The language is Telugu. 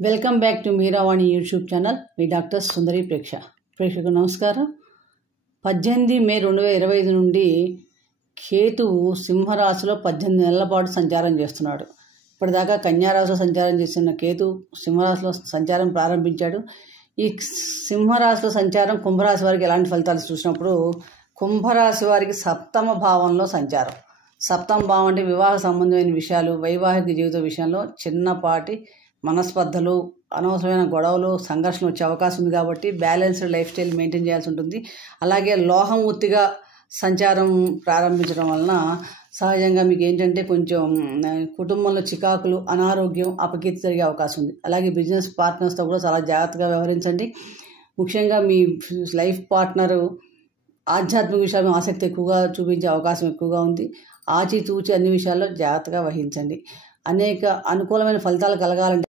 Welcome back to Meeravani YouTube channel. మీ డాక్టర్ సుందరి ప్రేక్షకు నమస్కారం. 18 మే 2025 నుండి కేతువు సింహరాశిలో 18 నెలల పాటు సంచారం చేస్తున్నాడు. ఇప్పటిదాకా కన్యారాశిలో సంచారం చేస్తున్న కేతు సింహరాశిలో సంచారం ప్రారంభించాడు. ఈ సింహరాశిలో సంచారం కుంభరాశి వారికి ఎలాంటి ఫలితాలు చూసినప్పుడు, కుంభరాశి వారికి సప్తమ భావంలో సంచారం. సప్తమ భావం అంటే వివాహ సంబంధమైన విషయాలు, వైవాహిక జీవిత విషయంలో చిన్నపాటి మనస్పర్ధలు, అనవసరమైన గొడవలు, సంఘర్షణ వచ్చే అవకాశం ఉంది. కాబట్టి బ్యాలెన్స్డ్ లైఫ్ స్టైల్ మెయింటైన్ చేయాల్సి ఉంటుంది. అలాగే లోహమూర్తిగా సంచారం ప్రారంభించడం వలన సహజంగా మీకు ఏంటంటే కొంచెం కుటుంబంలో చికాకులు, అనారోగ్యం, అపకీర్తి జరిగే అవకాశం ఉంది. అలాగే బిజినెస్ పార్ట్నర్స్తో కూడా చాలా జాగ్రత్తగా వ్యవహరించండి. ముఖ్యంగా మీ లైఫ్ పార్ట్నరు ఆధ్యాత్మిక విషయాలు ఆసక్తి ఎక్కువగా చూపించే అవకాశం ఎక్కువగా ఉంది. ఆచితూచి అన్ని విషయాల్లో జాగ్రత్తగా వహించండి. అనేక అనుకూలమైన ఫలితాలు కలగాలంటే